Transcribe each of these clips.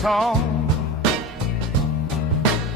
tone.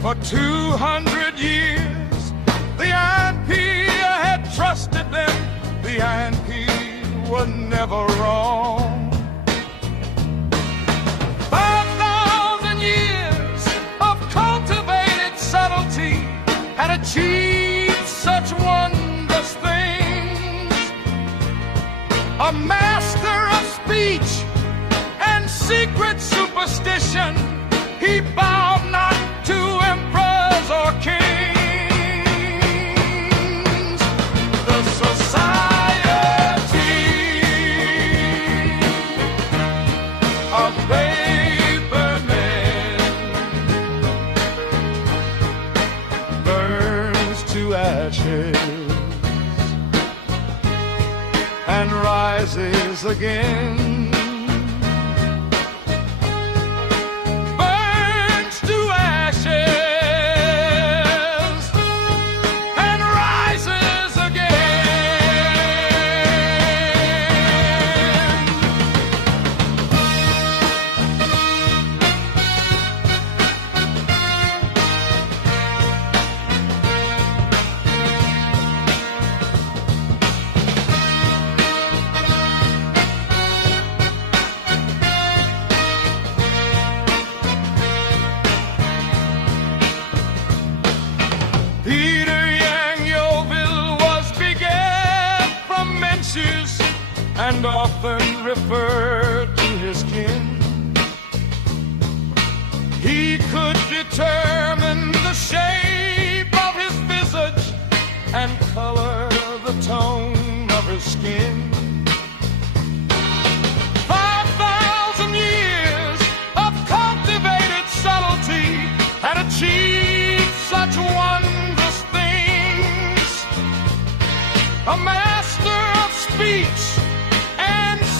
For 200 years, the INP had trusted them. The INP were never wrong. 5,000 years of cultivated subtlety had achieved such wondrous things. A master of speech and secret superstition, he bowed not to emperors or kings. The society of papermen burns to ashes and rises again. And often referred to his kin. He could determine the shape of his visage and color the tone of his skin. 5,000 years of cultivated subtlety had achieved such wondrous things. A master of speech,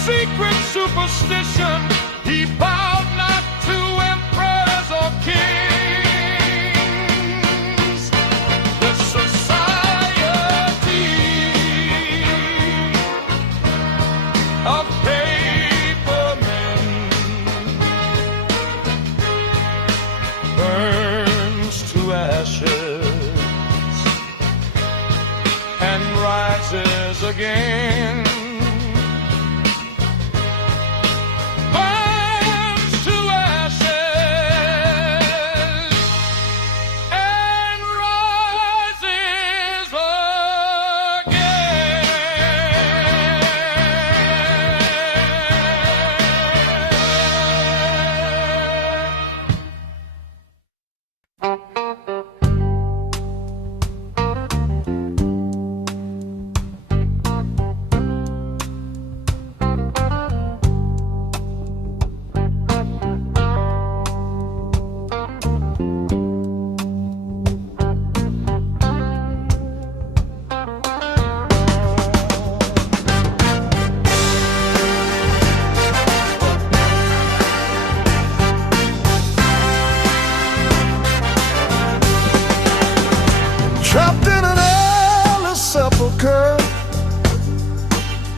secret superstition, he bowed not to emperors or kings. The society of papermen burns to ashes and rises again.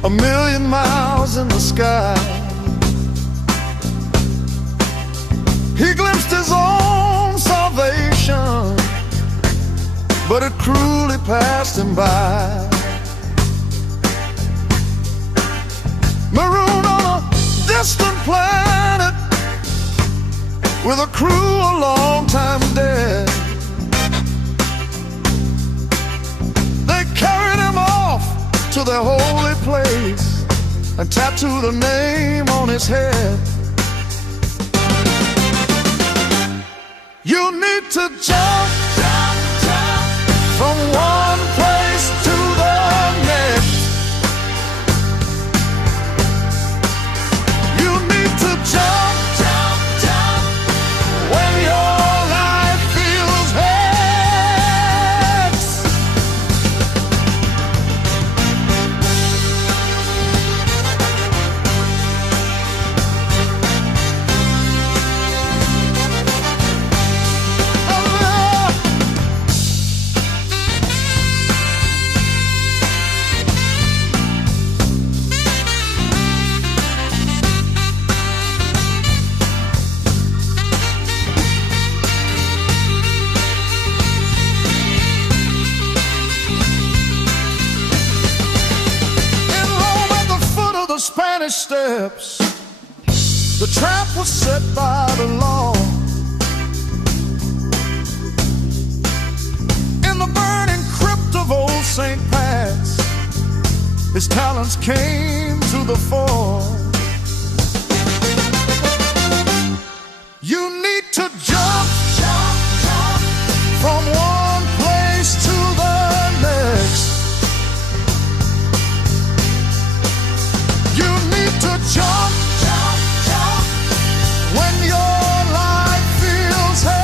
A million miles in the sky, he glimpsed his own salvation, but it cruelly passed him by. Marooned on a distant planet with a crew a long time dead, they carried him off to their holy place and tattooed a name on his head. You need to jump, jump, jump from one place to the next. You need to jump, jump, jump when your life feels hex. many steps. The trap was set by the law. In the burning crypt of old St. Pat's, his talents came to the fore. You need to jump, jump, jump from one place to the next. You need to jump, jump, jump when your life feels hex.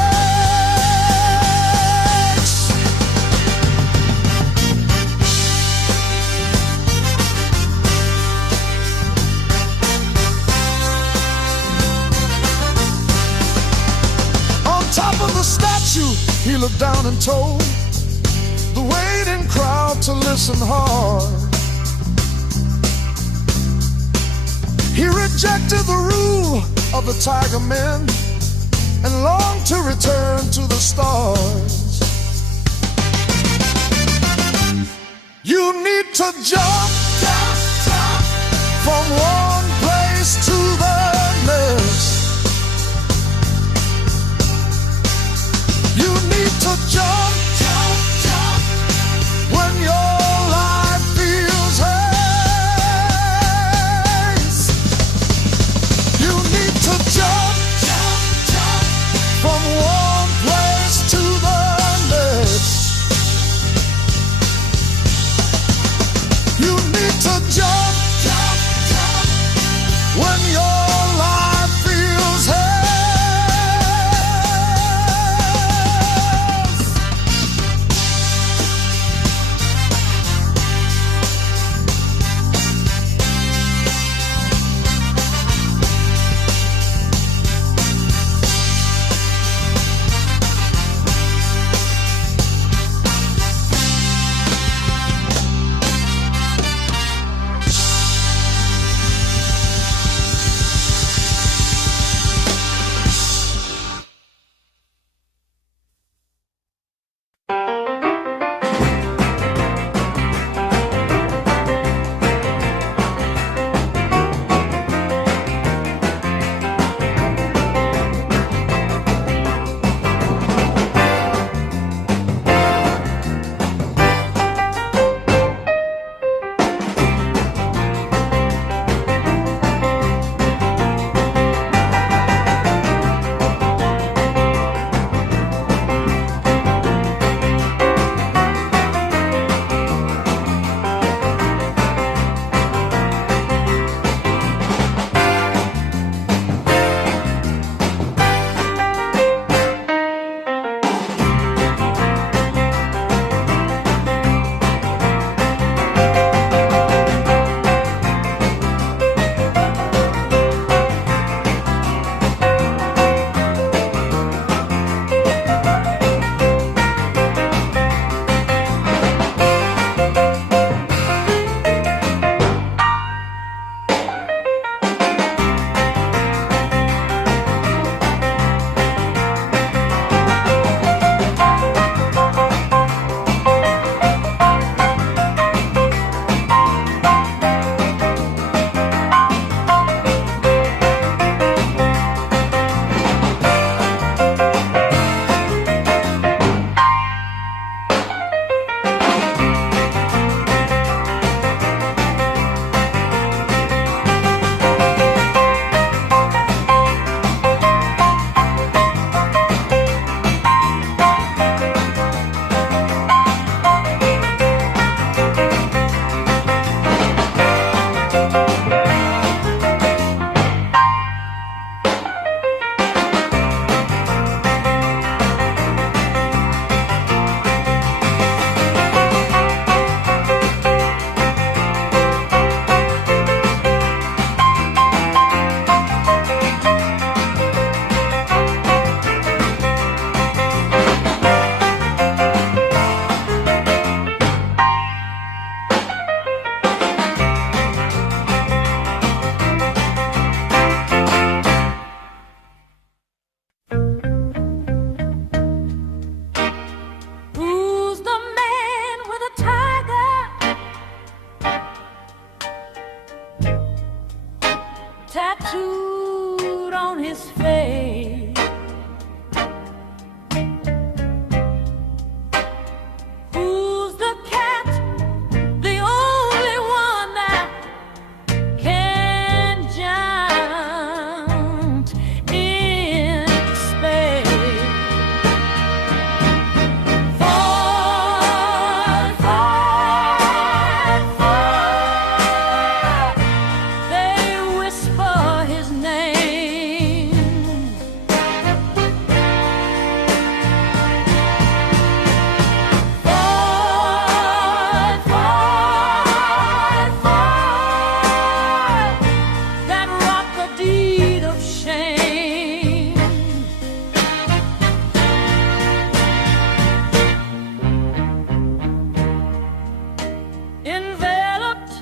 On top of the statue, he looked down and told the waiting crowd to listen hard. He rejected the rule of the tiger men and longed to return to the stars. You need to jump, jump, jump from one place to the next. You need to jump, jump, jump when your life feels haze. You need to jump, jump, jump from one place to the next. You need tattooed on his face. Who's the cat? The only one that can jump into space. Fall, fall, fall. They whisper his name. Fall, fall, fall. That wrought the deed of shame. Enveloped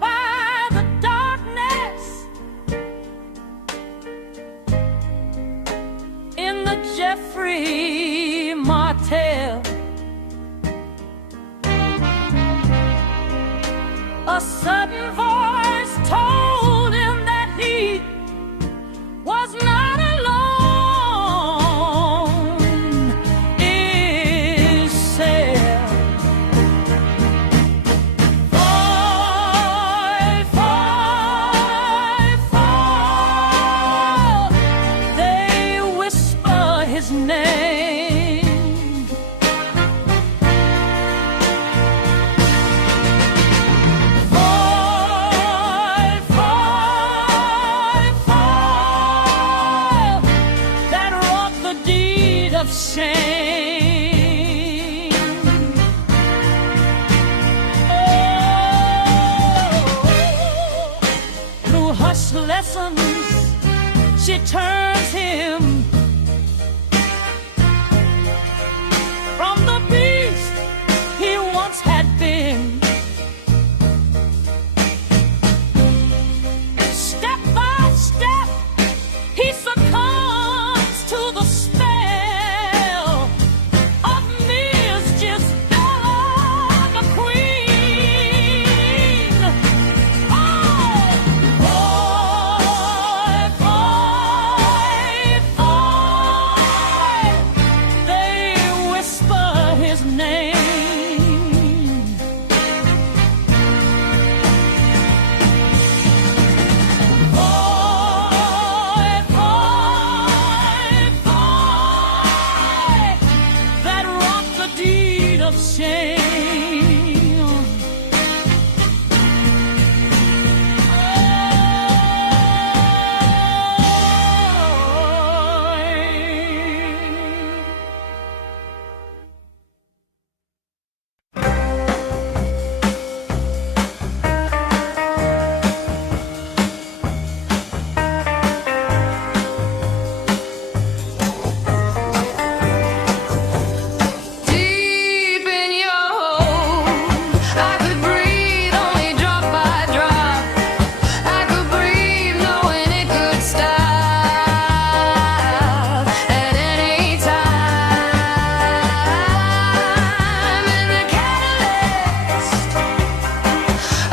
by the darkness in the Jeffrey Martel, a sudden voice told him that he was not alone in his cell. Fall, fall, fall. They whisper his name. Fall, fall, fall. That wrought the deed of shame. Oh, through hushed lessons, she turns him from the beast he once had been. Step by step, he succumbs to the spell of Mistress Bella the Queen. Oh, boy, boy, boy. They whisper his name. Boy, boy, boy. That wrought the deed of shame. Deep in your hole, I could breathe only drop by drop. I could breathe knowing it could stop at any time. In the catalyst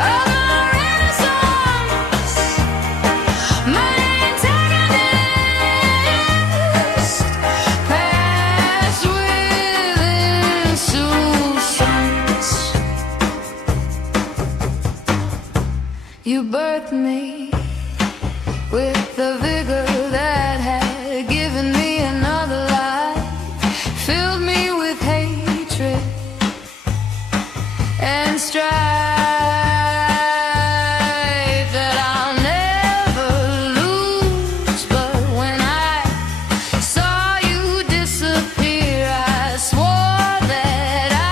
of the Renaissance, my antagonist passed with insouciance. You birthed me with the vigor that had given me another life, filled me with hatred and strife that I'll never lose. But when I saw you disappear, I swore that I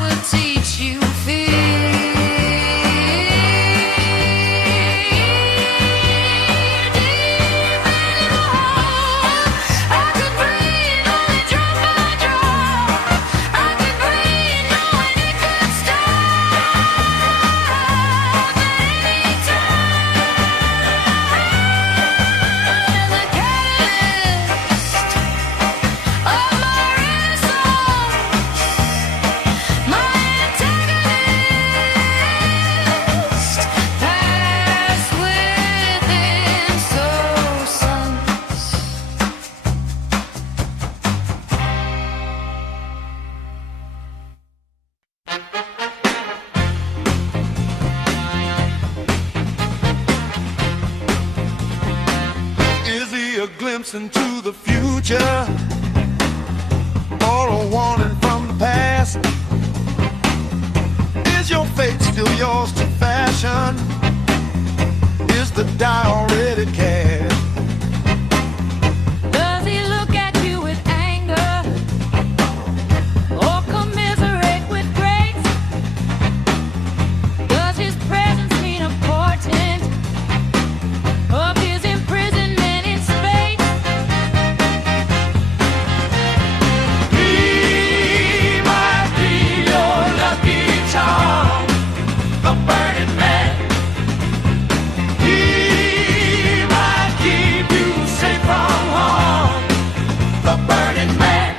would teach you fear. Deep glimpse into the future, or a warning from the past? Is your fate still yours to fashion? Is the die already cast? Does he look at you with anger or commiserate with grace? Does his presence mean a portent of his imprisonment in space? He might be your lucky charm, the burning man. He might keep you safe from harm, the burning man.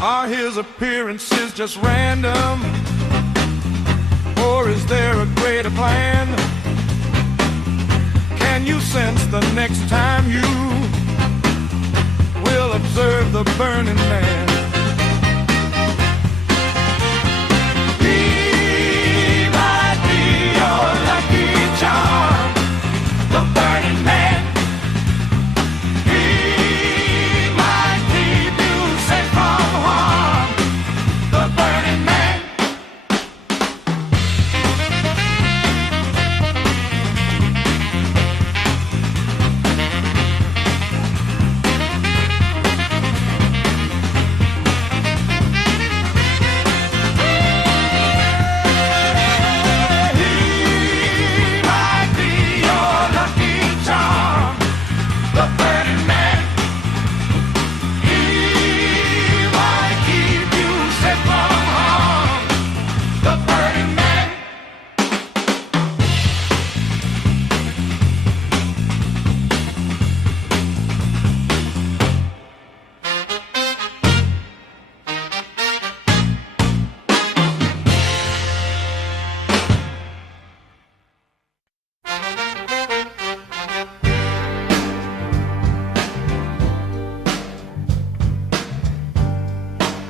Are his appearances just random, or is there a greater plan? Can you sense the next time you will observe the burning man? He might be your lucky charm, the burning man. He might keep you safe from harm, the burning man. He might be your lucky charm, the burning man. He might keep you safe from harm, the burning man.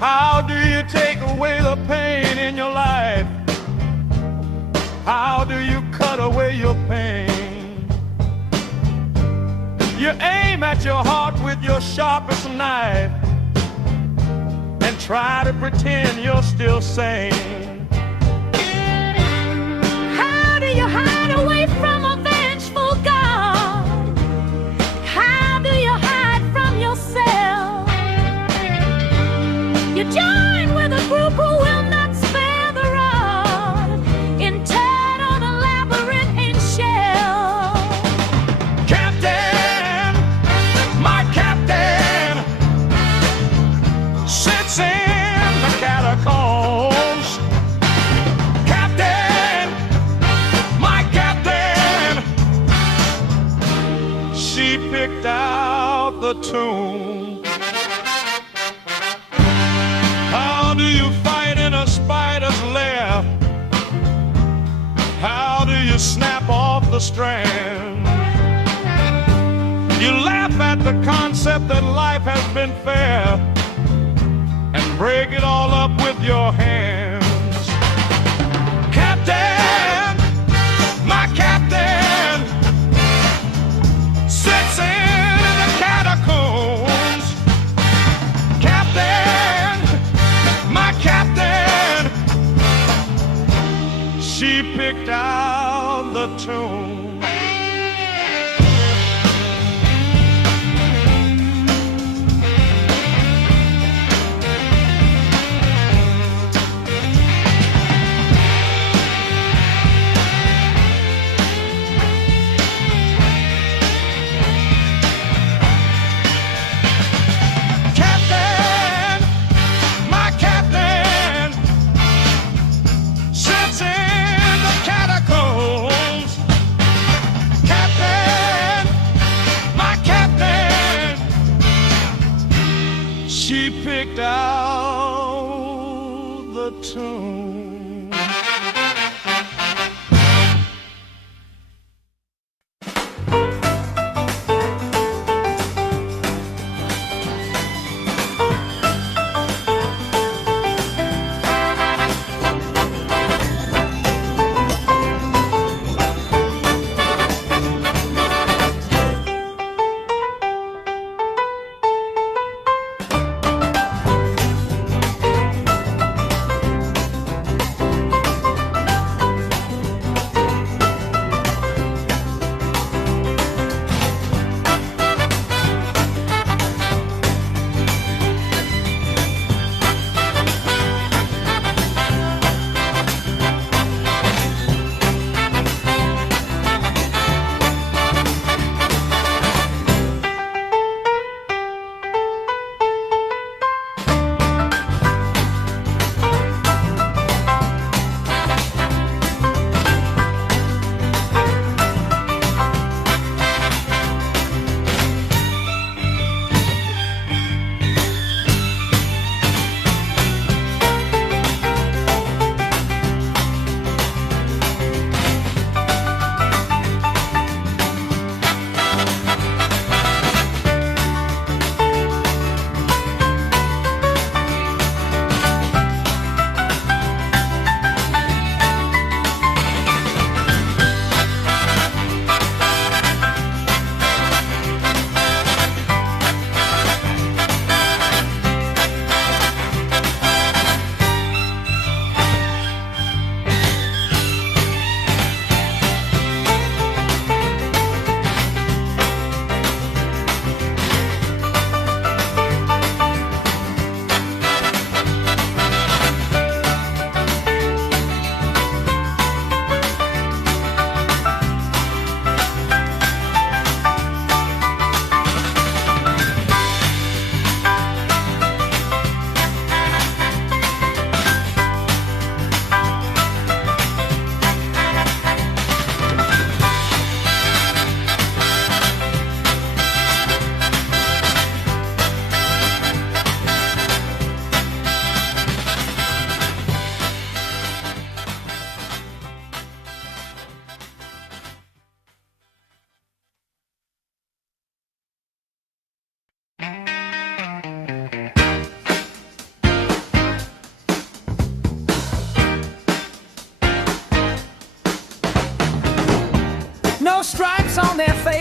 How do you take away the pain in your life? How do you cut away your pain? You aim at your heart with your sharpest knife and try to pretend you're still sane. How do you hide away from a vengeful God? How do you hide from yourself? You join with a group who will not spare the rod, interred on a labyrinthine shell. Captain, my captain, sits in the catacombs. Captain, my captain, she picked out the tomb. How do you fight in a spider's lair? How do you snap off the strand? You laugh at the concept that life has been fair and break it all up with your hands. Captain, my captain, sits in the catacombs. Captain, my captain, she picked out the tomb. Captain, my captain, sits in the catacombs. Captain, my captain, she picked out the tomb.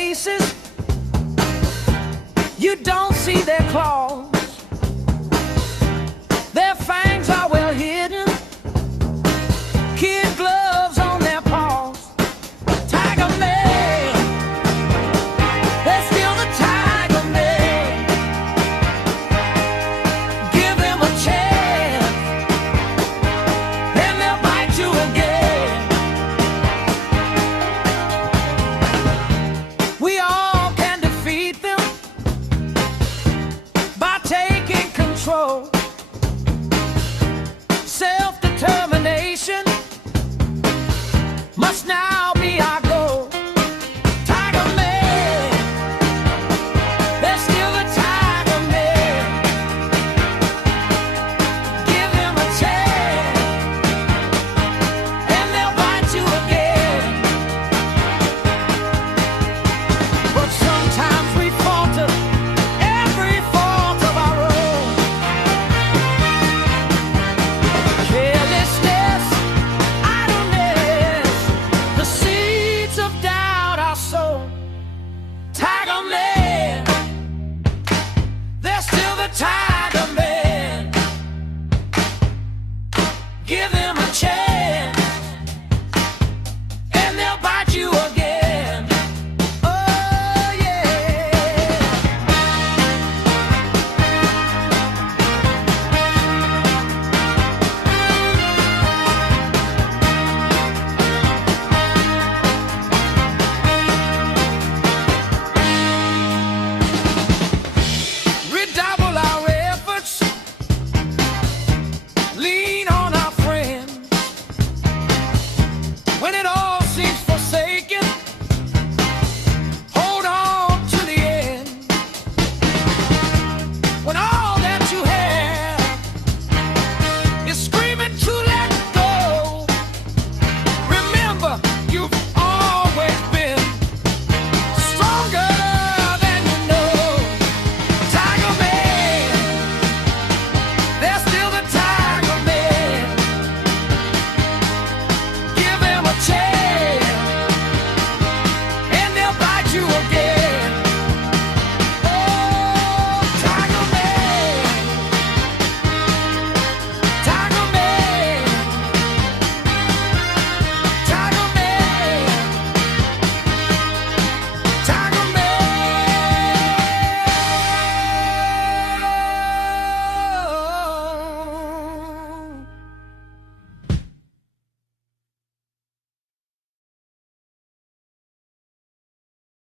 faces, you don't see their claws. Their fangs are well hidden, kid gloves on their paws. Tiger man, they're still the tiger man. Give them a chance, and they'll bite you again. We all can defeat them by taking control. Self-determination must now be our goal. Tiger man, they're still the tiger man. Give them a chance, and they'll bite you again. But sometimes we falter, every fault of our own. Carelessness, idleness, the seeds of doubt are sown. Tiger man, they're still the tiger man. Give